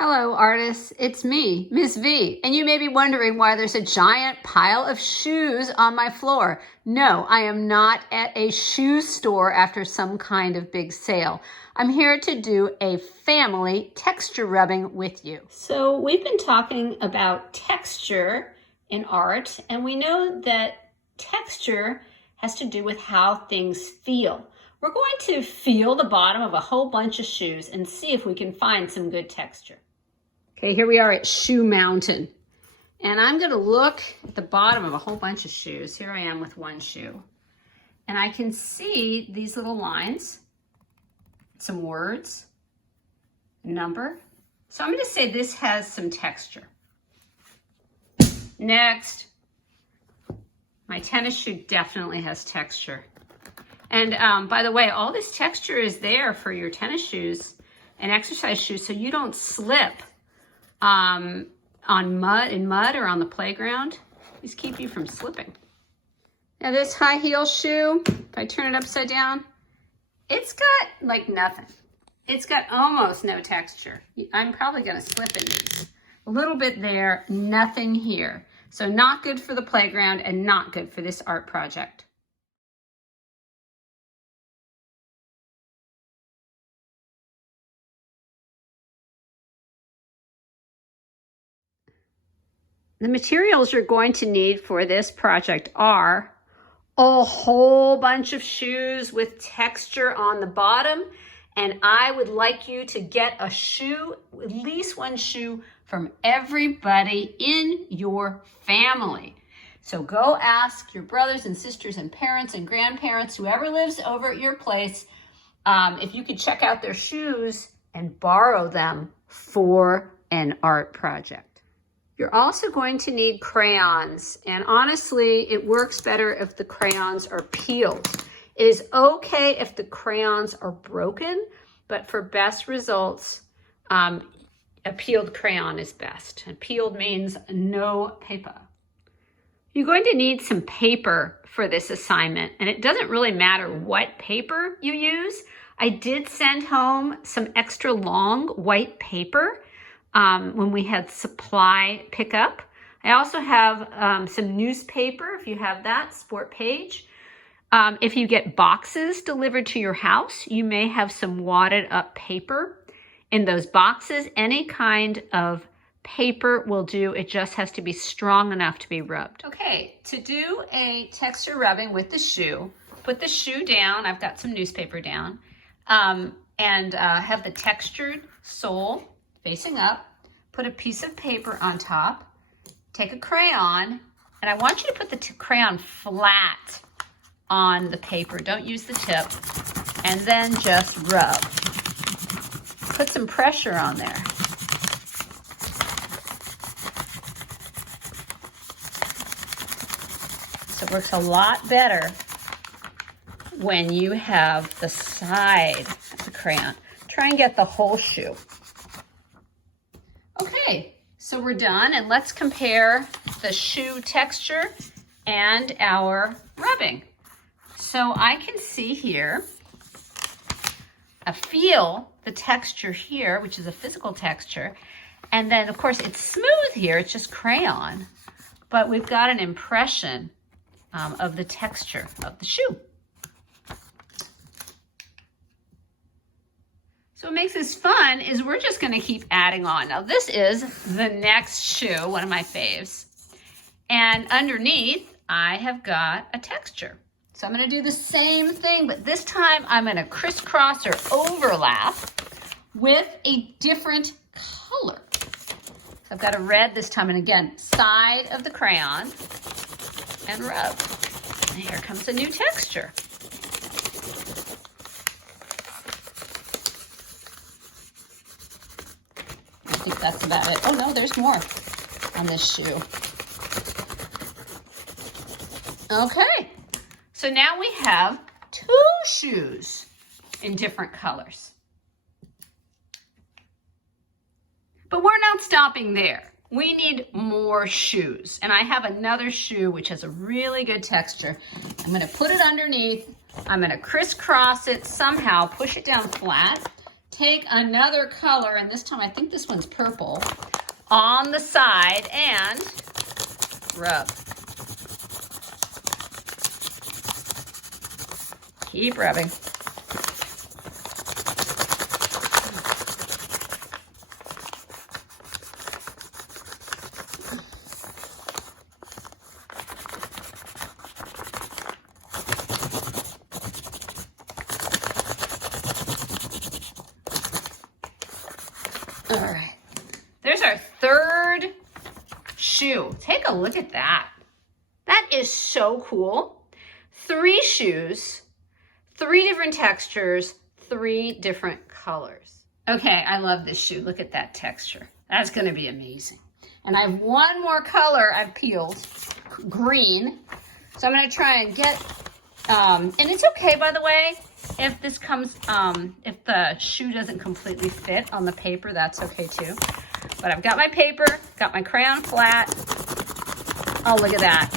Hello, artists. It's me, Miss V, and you may be wondering why there's a giant pile of shoes on my floor. No, I am not at a shoe store after some kind of big sale. I'm here to do a family texture rubbing with you. So we've been talking about texture in art, and we know that texture has to do with how things feel. We're going to feel the bottom of a whole bunch of shoes and see if we can find some good texture. Okay, here we are at Shoe Mountain. And I'm going to look at the bottom of a whole bunch of shoes. Here I am with one shoe. And I can see these little lines, some words, number. So I'm going to say this has some texture. Next. My tennis shoe definitely has texture. And by the way, all this texture is there for your tennis shoes and exercise shoes so you don't slip in mud or on the playground. These keep you from slipping. Now this high heel shoe, if I turn it upside down, it's got like nothing. It's got almost no texture. I'm probably gonna slip in these. A little bit there, nothing here. So not good for the playground and not good for this art project. The materials you're going to need for this project are a whole bunch of shoes with texture on the bottom, and I would like you to get a shoe, at least one shoe, from everybody in your family. So go ask your brothers and sisters and parents and grandparents, whoever lives over at your place, if you could check out their shoes and borrow them for an art project. You're also going to need crayons, and honestly, it works better if the crayons are peeled. It is okay if the crayons are broken, but for best results, a peeled crayon is best. And peeled means no paper. You're going to need some paper for this assignment, and it doesn't really matter what paper you use. I did send home some extra long white paper when we had supply pickup. I also have some newspaper, if you have that, sport page. If you get boxes delivered to your house, you may have some wadded up paper in those boxes. Any kind of paper will do. It just has to be strong enough to be rubbed. Okay, to do a texture rubbing with the shoe, put the shoe down. I've got some newspaper down. And have the textured sole facing up. Put a piece of paper on top, take a crayon, and I want you to put the crayon flat on the paper. Don't use the tip, and then just rub. Put some pressure on there. So it works a lot better when you have the side of the crayon. Try and get the whole shoe. Okay, so we're done, and let's compare the shoe texture and our rubbing. So I can see here, I feel the texture here, which is a physical texture, and then of course it's smooth here, it's just crayon, but we've got an impression of the texture of the shoe. So what makes this fun is we're just gonna keep adding on. Now this is the next shoe, one of my faves. And underneath, I have got a texture. So I'm gonna do the same thing, but this time I'm gonna crisscross or overlap with a different color. So I've got a red this time, and again, side of the crayon, and rub. And here comes a new texture. I think that's about it. Oh no, there's more on this shoe. Okay, so now we have two shoes in different colors. But we're not stopping there. We need more shoes. And I have another shoe which has a really good texture. I'm gonna put it underneath. I'm gonna crisscross it somehow, push it down flat, take another color, and this time I think this one's purple, on the side and rub. Keep rubbing. All right, there's our third shoe. Take a look at that. That is so cool. 3 shoes, 3 different textures, 3 different colors. Okay, I love this shoe. Look at that texture. That's gonna be amazing. And I have one more color I've peeled, green. So I'm gonna try and get, and it's okay, by the way, if this comes, if the shoe doesn't completely fit on the paper, that's okay too. But I've got my paper, got my crayon flat. Oh, look at that.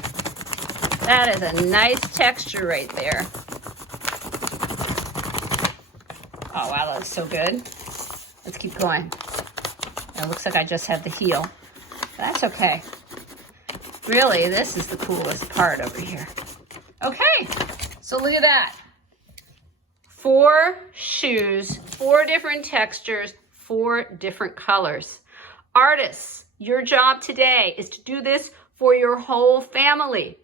That is a nice texture right there. Oh, wow, that looks so good. Let's keep going. It looks like I just had the heel. That's okay. Really, this is the coolest part over here. Okay, so look at that. 4 shoes, 4 different textures, 4 different colors. Artists, your job today is to do this for your whole family.